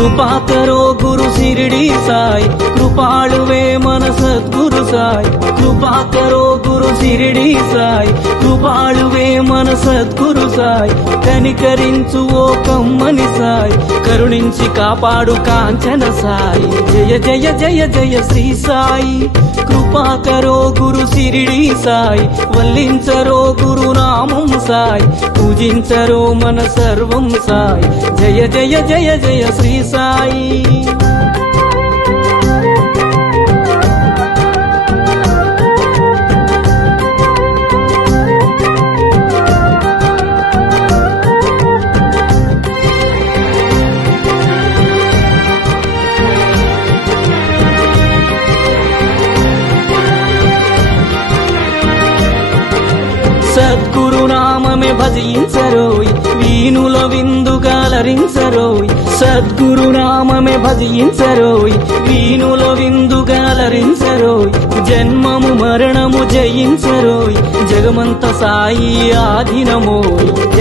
కృపాకరో గురు శిరిడి సాయి. కృపాళువే మన సద్గురు సాయి. కృపాకరో గురు శిరిడి సాయి. కృపాళువే మన సద్గురు సాయి. కనికరించు ఓ కమ్మని సాయి. నుంచి కాపాడు కాంచన సాయి. జయ జయ జయ జయ శ్రీ సాయి. కృపాకరో గురు సిరిడి సాయి. వల్లించరో గురు నామం సాయి. పూజించరో మన సర్వం సాయి. జయ జయ జయ జయ శ్రీ సాయి. భజించరోయ్ వీణుల విందుగాలరించరోయ్ సద్గురు నామమే భజించరోయ్ వీణుల విందుగాలరించరోయ్ జన్మము మరణము జయించరోయ్ జగమంత సాయి ఆధీనమోయ్.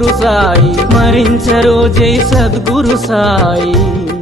సాయి మరించరో జై సద్గురు సాయి.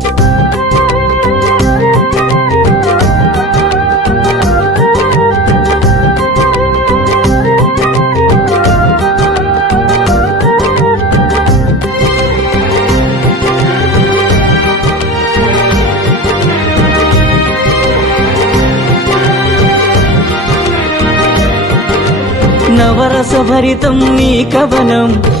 నవరసభరితం నీ కవనం.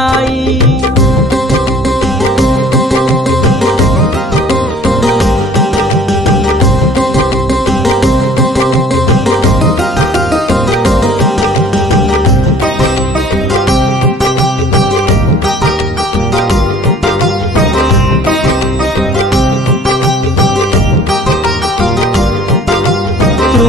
आई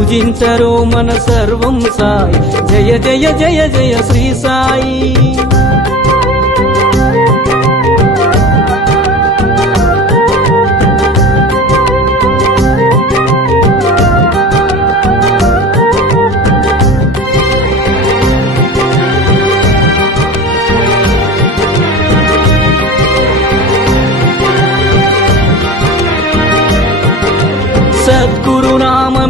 పూజించరో మన సర్వం సాయి. జయ జయ జయ జయ శ్రీ సాయి. సద్గురు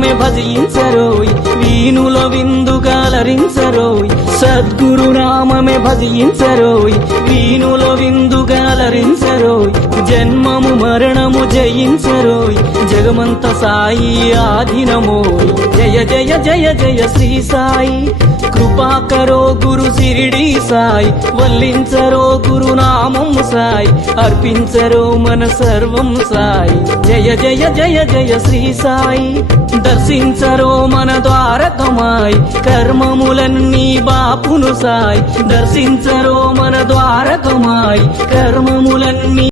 నామమే భజించరోయ్. వీణుల విందుగాలరించరోయ్ సద్గురు నామే భజించరోయ్. వీణుల విందుగాలరించరోయ్ జన్మము మరణము జయించరోయ్. జగమంత సాయి ఆధీనమోయ్. జయ జయ జయ జయ శ్రీ సాయి. కృపాకరో గురు సిరిడి సాయి. వల్లించరో గురు నామం సాయి. అర్పించరో మన సర్వం సాయి. జయ జయ జయ జయ శ్రీ సాయి. దర్శించరో మన ద్వారకమాయ్. కర్మములన్నీ బాపును సాయ్. దర్శించరో మన ద్వారకమాయ్. కర్మములన్నీ